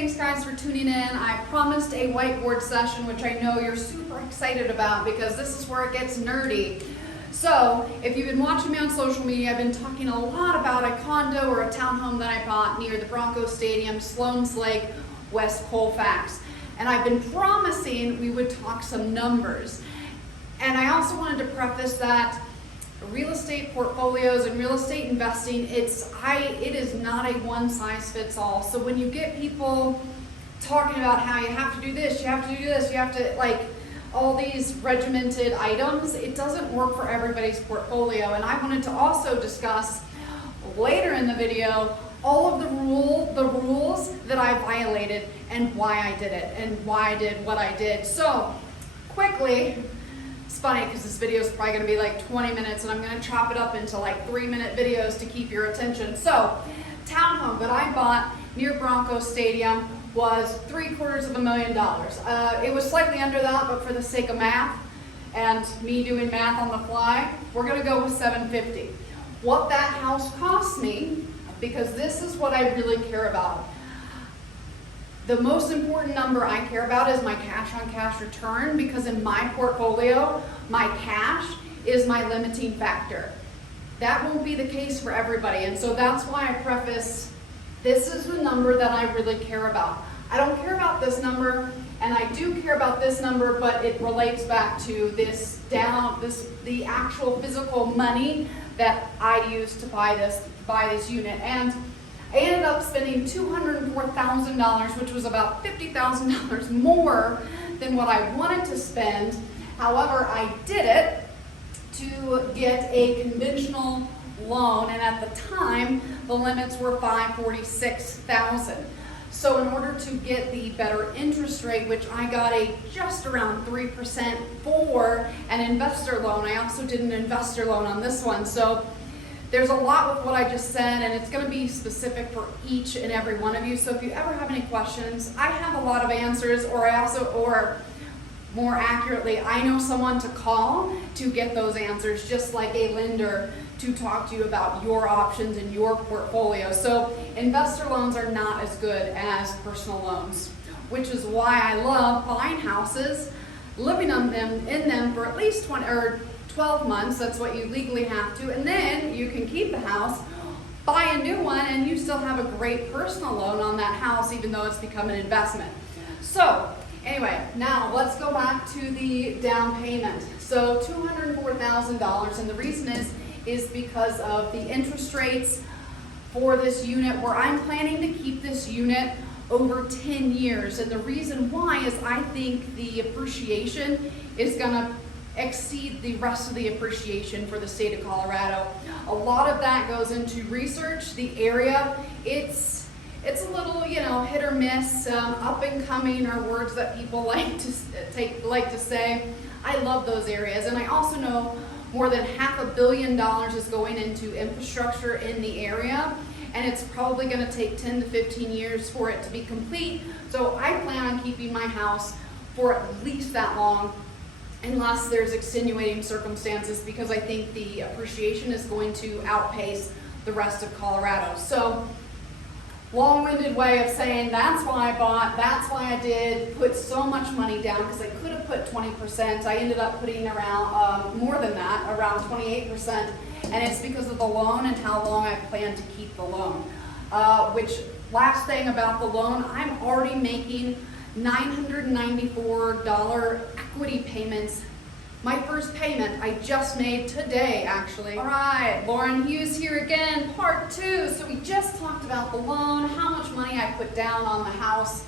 thanks guys for tuning in. I promised a whiteboard session, which I know you're super excited about because this is where it gets nerdy. So if you've been watching me on social media, I've been talking a lot about a condo or a townhome that I bought near the Broncos Stadium, Sloan's Lake, West Colfax. And I've been promising we would talk some numbers. And I also wanted to preface that real estate portfolios and real estate investing, it is not a one size fits all. So when you get people talking about how you have to do this, you have to do this, you have to like all these regimented items, it doesn't work for everybody's portfolio. And I wanted to also discuss later in the video all of the rules that I violated and why I did it and why I did what I did. So quickly, it's funny because this video is probably going to be like 20 minutes and I'm going to chop it up into like 3-minute videos to keep your attention. So, townhome that I bought near Broncos Stadium was $750,000. It was slightly under that, but for the sake of math and me doing math on the fly, we're going to go with $750,000. What that house cost me, because this is what I really care about. The most important number I care about is my cash on cash return, because in my portfolio, my cash is my limiting factor. That won't be the case for everybody, and so that's why I preface, this is the number that I really care about. I don't care about this number, and I do care about this number, but it relates back to the actual physical money that I used to buy this unit. And I ended up spending $204,000, which was about $50,000 more than what I wanted to spend. However, I did it to get a conventional loan, and at the time, the limits were $546,000. So in order to get the better interest rate, which I got just around 3% for an investor loan. I also did an investor loan on this one. So there's a lot with what I just said, and it's going to be specific for each and every one of you. So if you ever have any questions, I have a lot of answers, or more accurately, I know someone to call to get those answers, just like a lender to talk to you about your options in your portfolio. So investor loans are not as good as personal loans, which is why I love buying houses, living in them for at least 12 months, that's what you legally have to, and then you can keep the house, buy a new one, and you still have a great personal loan on that house, even though it's become an investment. So anyway, now let's go back to the down payment. So $204,000, and the reason is because of the interest rates for this unit, where I'm planning to keep this unit over 10 years. And the reason why is I think the appreciation is gonna exceed the rest of the appreciation for the state of Colorado. A lot of that goes into research. The area, it's a little, hit or miss. Up and coming are words that people like to say. I love those areas, and I also know more than $500 million is going into infrastructure in the area, and it's probably going to take 10 to 15 years for it to be complete. So I plan on keeping my house for at least that long, unless there's extenuating circumstances, because I think the appreciation is going to outpace the rest of Colorado. So, long-winded way of saying that's why I bought, that's why I did put so much money down, because I could have put 20%. I ended up putting around more than that, around 28%, and it's because of the loan and how long I plan to keep the loan. Which, last thing about the loan, I'm already making $994 equity payments. My first payment I just made today, actually. All right, Lauren Hughes here again, part 2. So we just talked about the loan, how much money I put down on the house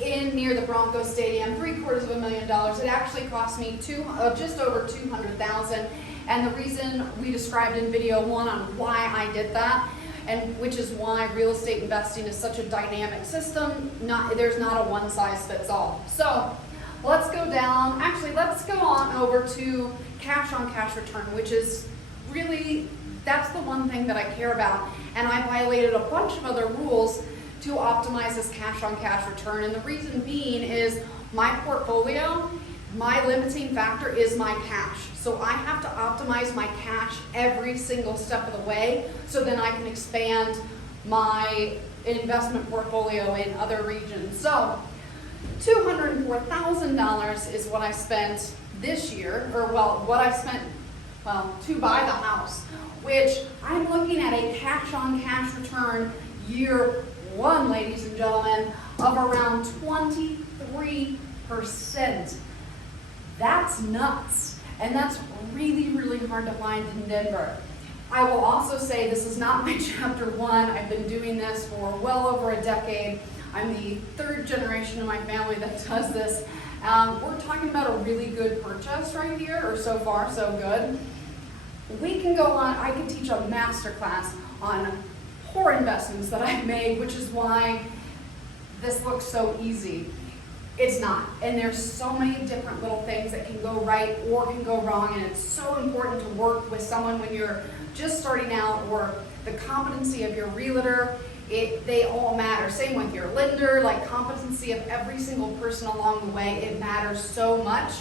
near the Broncos Stadium, $750,000. It actually cost me just over $200,000. And the reason we described in video 1 on why I did that, and which is why real estate investing is such a dynamic system. There's not a one size fits all. So let's go down. Actually, let's go on over to cash on cash return, which is really, that's the one thing that I care about. And I violated a bunch of other rules to optimize this cash on cash return. And the reason being is my portfolio, my limiting factor is my cash. So I have to optimize my cash every single step of the way, so then I can expand my investment portfolio in other regions. So $204,000 is what I spent this year, or well, what I spent, to buy the house, which I'm looking at a cash-on-cash return year one, ladies and gentlemen, of around 23%. That's nuts, and that's really, really hard to find in Denver. I will also say this is not my chapter one. I've been doing this for well over a decade. I'm the third generation of my family that does this. We're talking about a really good purchase right here, or so far so good. We can go on, I can teach a master class on poor investments that I've made, which is why this looks so easy. It's not, and there's so many different little things that can go right or can go wrong, and it's so important to work with someone when you're just starting out, or the competency of your realtor. They all matter. Same with your lender, like competency of every single person along the way. It matters so much,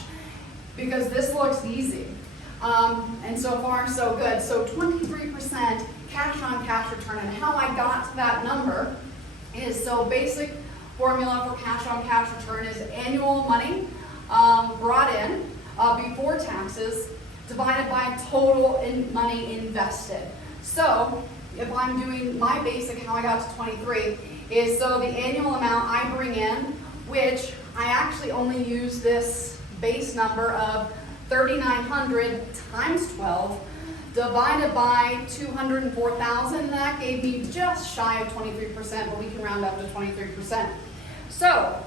because this looks easy. And so far so good. So 23% cash on cash return, and how I got to that number is, so basic formula for cash on cash return is annual money brought in before taxes divided by total money invested. So if I'm doing my basic, how I got to 23 is, so the annual amount I bring in, which I actually only use this base number of 3,900 times 12 divided by 204,000. That gave me just shy of 23%, but we can round up to 23%. So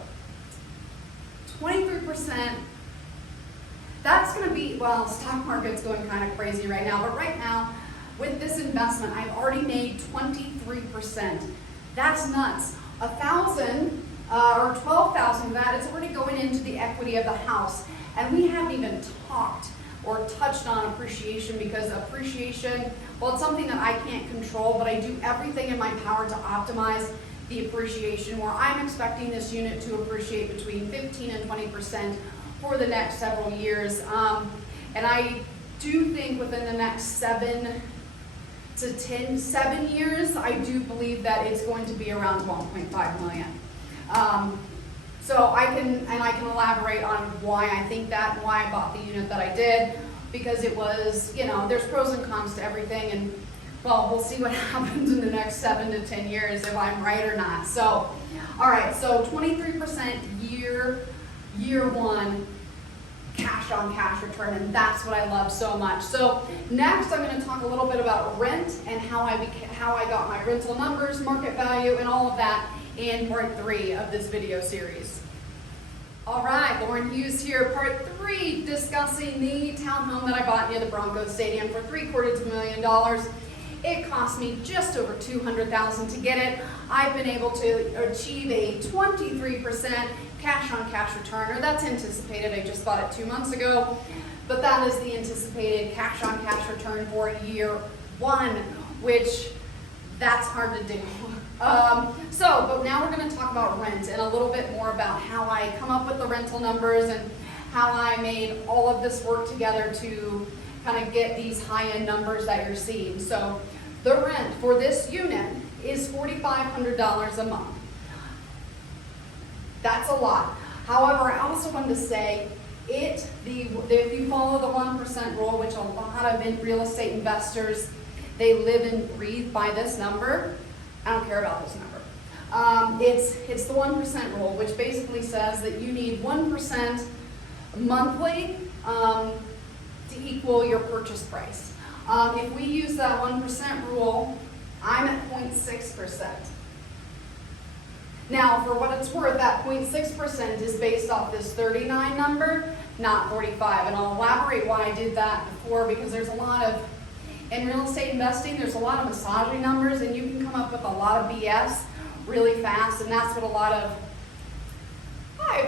23%, that's going to be, well, stock market's going kind of crazy right now, but right now with this investment, I've already made 23%. That's nuts. 1,000 or 12,000 of that, it's already going into the equity of the house. And we haven't even talked or touched on appreciation, because appreciation, well, it's something that I can't control, but I do everything in my power to optimize the appreciation, where I'm expecting this unit to appreciate between 15 and 20% for the next several years. And I do think within the next 7 years, I do believe that it's going to be around 1.5 million. So I can elaborate on why I think that, and why I bought the unit that I did, because it was, you know, there's pros and cons to everything, and well, we'll see what happens in the next 7 to 10 years if I'm right or not. So, all right, so 23% year one cash on cash return, and that's what I love so much. So next I'm going to talk a little bit about rent and how I got my rental numbers, market value, and all of that in part 3 of this video series. All right, Lauren Hughes here, part 3, discussing the townhome that I bought near the Broncos Stadium for $750,000. It cost me just over $200,000 to get it. I've been able to achieve a 23% cash on cash return, or that's anticipated. I just bought it 2 months ago, but that is the anticipated cash on cash return for year 1, which that's hard to do. But now we're going to talk about rent and a little bit more about how I come up with the rental numbers and how I made all of this work together to kind of get these high-end numbers that you're seeing. So the rent for this unit is $4,500 a month. That's a lot. However, I also wanted to say if you follow the 1% rule, which a lot of real estate investors, they live and breathe by this number. I don't care about this number. It's the 1% rule, which basically says that you need 1% monthly to equal your purchase price. If we use that 1% rule, I'm at 0.6%. Now, for what it's worth, that 0.6% is based off this 39 number, not 45. And I'll elaborate why I did that before, because there's a lot of, in real estate investing, there's a lot of massaging numbers, and you can come up with a lot of BS really fast, and that's what a lot of,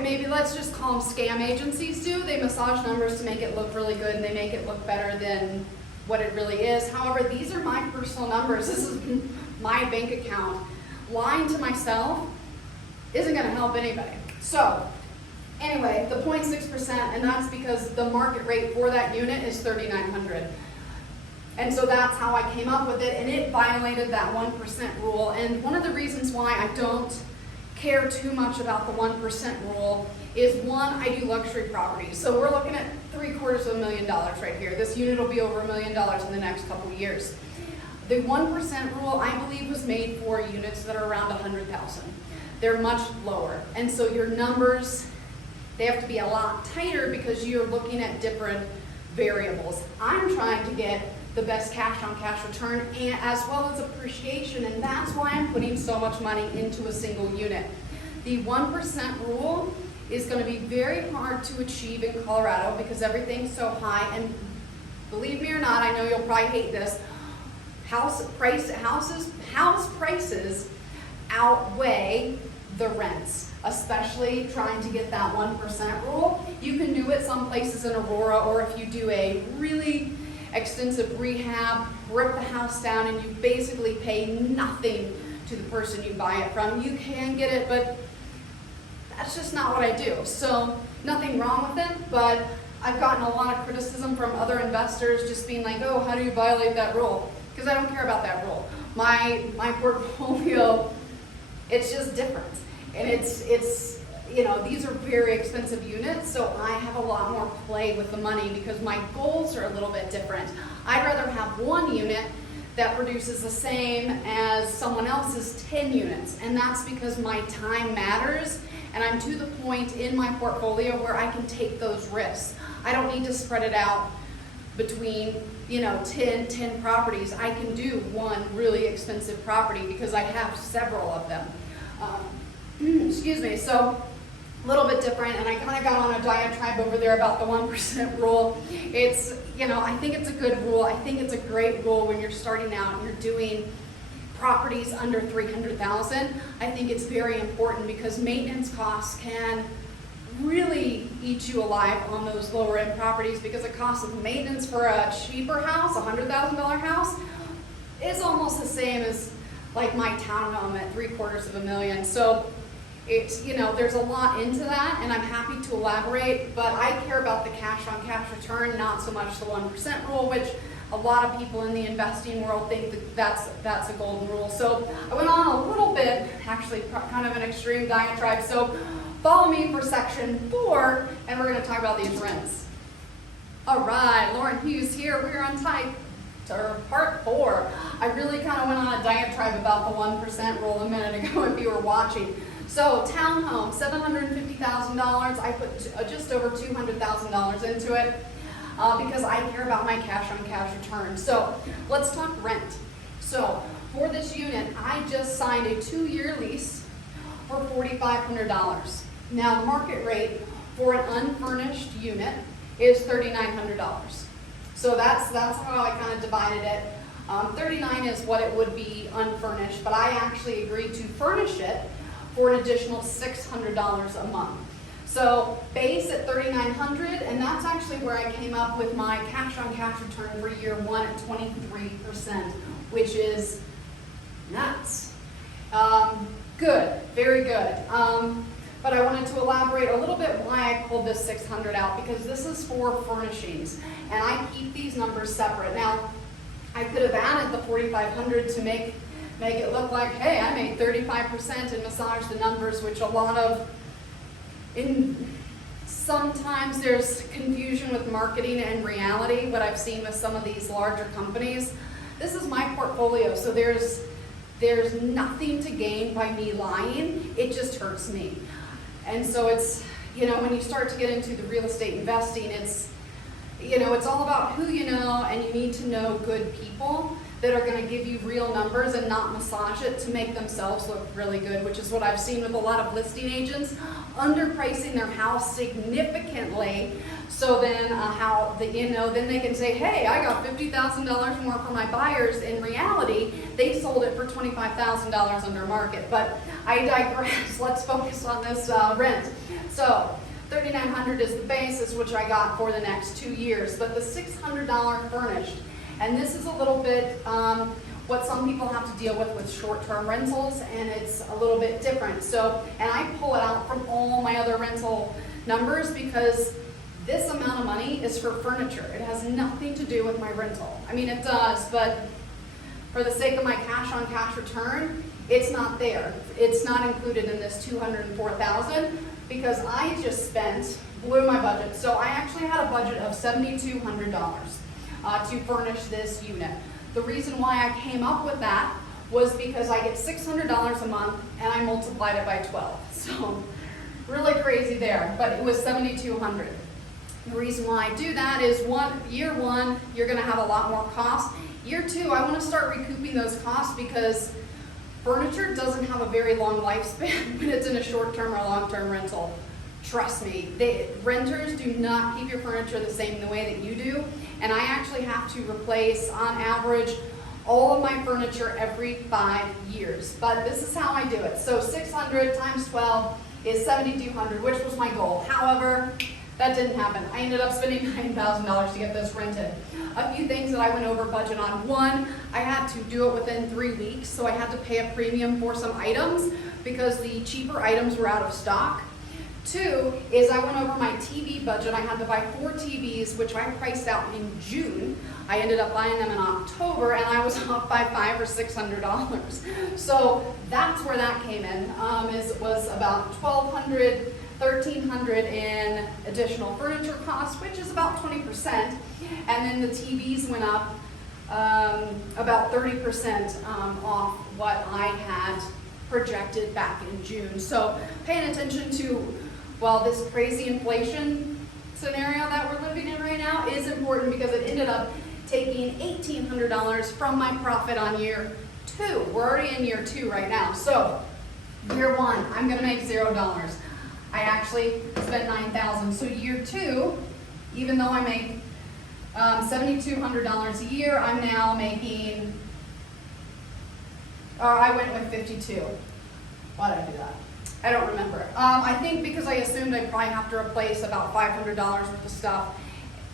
maybe let's just call them scam agencies do. They massage numbers to make it look really good, and they make it look better than what it really is. However, these are my personal numbers. This is my bank account. Lying to myself isn't going to help anybody. So anyway, the 0.6%, and that's because the market rate for that unit is $3,900. And so that's how I came up with it, and it violated that 1% rule. And one of the reasons why I don't care too much about the 1% rule is, one, I do luxury properties. So we're looking at $750,000 right here. This unit will be over $1 million in the next couple of years. The 1% rule, I believe, was made for units that are around 100,000. They're much lower. And so your numbers, they have to be a lot tighter because you're looking at different variables. I'm trying to get the best cash on cash return and as well as appreciation, and that's why I'm putting so much money into a single unit. The 1% rule is going to be very hard to achieve in Colorado because everything's so high, and believe me or not, I know you'll probably hate this, house prices outweigh the rents, especially trying to get that 1% rule. You can do it some places in Aurora, or if you do a really extensive rehab, rip the house down, and you basically pay nothing to the person you buy it from. You can get it, but that's just not what I do. So nothing wrong with it, but I've gotten a lot of criticism from other investors just being like, oh, how do you violate that rule? Because I don't care about that rule. My portfolio, it's just different. And it's you know, these are very expensive units, so I have a lot more play with the money because my goals are a little bit different. I'd rather have one unit that produces the same as someone else's 10 units, and that's because my time matters, and I'm to the point in my portfolio where I can take those risks. I don't need to spread it out between, you know, 10 properties. I can do one really expensive property because I have several of them. Excuse me, so a little bit different, and I kind of got on a diatribe over there about the 1% rule. It's, you know, I think it's a good rule. I think it's a great rule when you're starting out and you're doing properties under 300,000. I think it's very important because maintenance costs can really eat you alive on those lower end properties because the cost of maintenance for a cheaper house, $100,000 house, is almost the same as like my townhome at $750,000. So it's, you know, there's a lot into that, and I'm happy to elaborate, but I care about the cash on cash return, not so much the 1% rule, which a lot of people in the investing world think that that's a golden rule. So I went on a little bit, actually kind of an extreme diatribe. So follow me for section 4, and we're going to talk about these rents. All right, Lauren Hughes here. We're on part 4. I really kind of went on a diatribe about the 1% rule a minute ago if you were watching. So townhome, $750,000. I put just over $200,000 into it because I care about my cash on cash return. So let's talk rent. So for this unit, I just signed a 2-year lease for $4,500. Now the market rate for an unfurnished unit is $3,900. So that's how I kind of divided it. 39 is what it would be unfurnished, but I actually agreed to furnish it for an additional $600 a month. So base at $3,900, and that's actually where I came up with my cash on cash return for year 1 at 23%, which is nuts. Good, very good. But I wanted to elaborate a little bit why I pulled this 600 out, because this is for furnishings, and I keep these numbers separate. Now, I could have added the 4,500 to make it look like, hey, I made 35% and massage the numbers, which sometimes there's confusion with marketing and reality, what I've seen with some of these larger companies. This is my portfolio, so there's nothing to gain by me lying. It just hurts me. And so it's, you know, when you start to get into the real estate investing, it's, you know, it's all about who you know, and you need to know good people that are going to give you real numbers and not massage it to make themselves look really good, which is what I've seen with a lot of listing agents, underpricing their house significantly. So then then they can say, hey, I got $50,000 more for my buyers. In reality, they sold it for $25,000 under market. But I digress. Let's focus on this rent. So $3,900 is the basis, which I got for the next 2 years, but the $600 furnished. And this is a little bit what some people have to deal with short-term rentals, and it's a little bit different. So, and I pull it out from all my other rental numbers because This amount of money is for furniture. It has nothing to do with my rental. I mean, it does, but for the sake of my cash on cash return, it's not there. It's not included in this $204,000 because I just blew my budget. So I actually had a budget of $7,200 to furnish this unit. The reason why I came up with that was because I get $600 a month and I multiplied it by 12. So really crazy there, but it was $7,200. The reason why I do that is year one, you're gonna have a lot more cost. Year two, I wanna start recouping those costs because furniture doesn't have a very long lifespan when it's in a short-term or long-term rental. Trust me, renters do not keep your furniture the same the way that you do, and I actually have to replace, on average, all of my furniture every 5 years. But this is how I do it. So 600 times 12 is 7,200, which was my goal. However, that didn't happen. I ended up spending $9,000 to get this rented. A few things that I went over budget on. One, I had to do it within 3 weeks, so I had to pay a premium for some items because the cheaper items were out of stock. Two is I went over my TV budget. I had to buy 4 TVs, which I priced out in June. I ended up buying them in October, and I was off by $500 or $600. So that's where that came in. It was about $1,200, $1,300 in additional furniture costs, which is about 20%. And then the TVs went up about 30% off what I had projected back in June. So paying attention to, well, this crazy inflation scenario that we're living in right now is important because it ended up taking $1,800 from my profit on year two. We're already in year two right now. So year one, I'm gonna make $0. I actually spent $9,000. So year two, even though I make $7,200 a year, I'm now making, I went with 52. Why did I do that? I don't remember. I think because I assumed I'd probably have to replace about $500 worth of stuff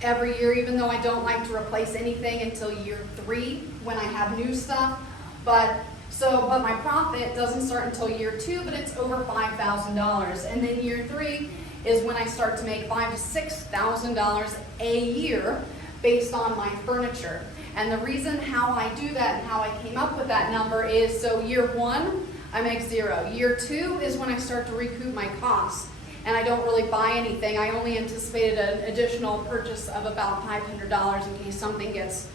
every year, even though I don't like to replace anything until year 3 when I have new stuff. But my profit doesn't start until year 2, but it's over $5,000. And then year 3 is when I start to make $5,000 to $6,000 a year based on my furniture. And the reason how I do that and how I came up with that number is, so year 1, I make 0. Year 2 is when I start to recoup my costs. And I don't really buy anything. I only anticipated an additional purchase of about $500 in case something gets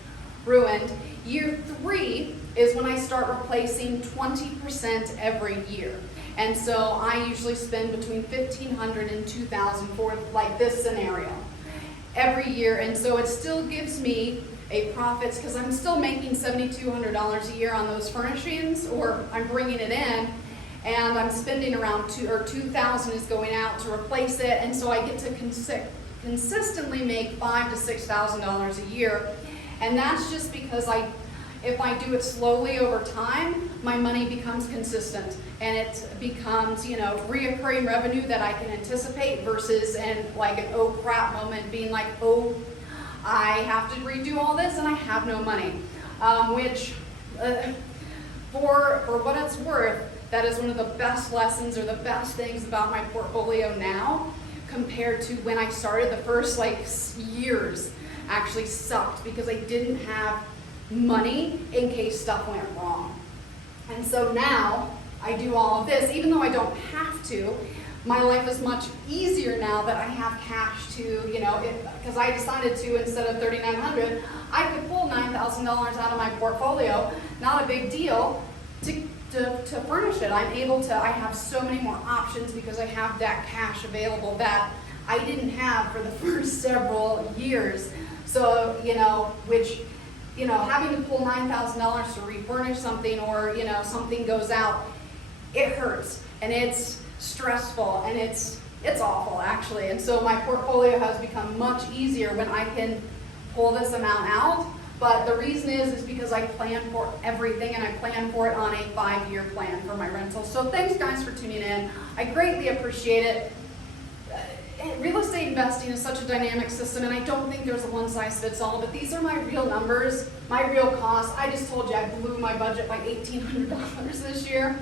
ruined. Year 3 is when I start replacing 20% every year. And so I usually spend between $1,500 and $2,000 for like this scenario every year. And so it still gives me a profits because I'm still making $7,200 a year on those furnishings, or I'm bringing it in and I'm spending around $2,000 is going out to replace it. And so I get to consistently make $5,000 to $6,000 a year. And that's just because if I do it slowly over time, my money becomes consistent and it becomes, reoccurring revenue that I can anticipate versus like an oh crap moment being like, oh, I have to redo all this and I have no money. Which, for what it's worth, that is one of the best lessons or the best things about my portfolio now compared to when I started. The first years actually sucked because I didn't have money in case stuff went wrong. And so now I do all of this, even though I don't have to. My life is much easier now that I have cash to, because I decided to, instead of $3,900, I could pull $9,000 out of my portfolio, not a big deal, to furnish it. I have so many more options because I have that cash available that I didn't have for the first several years. So, having to pull $9,000 to refurnish something, or, something goes out, it hurts and it's stressful and it's awful actually. And so my portfolio has become much easier when I can pull this amount out. But the reason is because I plan for everything, and I plan for it on a 5-year plan for my rental. So thanks guys for tuning in. I greatly appreciate it. Real estate investing is such a dynamic system, and I don't think there's a one-size-fits-all, but these are my real numbers, my real costs. I just told you I blew my budget by $1,800 this year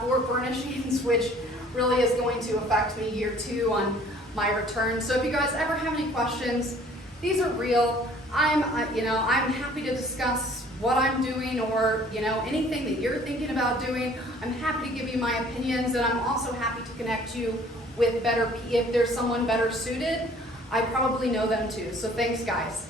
for furnishings, which really is going to affect me year 2 on my return. So if you guys ever have any questions, these are real. I'm happy to discuss what I'm doing, or anything that you're thinking about doing. I'm happy to give you my opinions, and I'm also happy to connect you with if there's someone better suited. I probably know them too. So thanks, guys.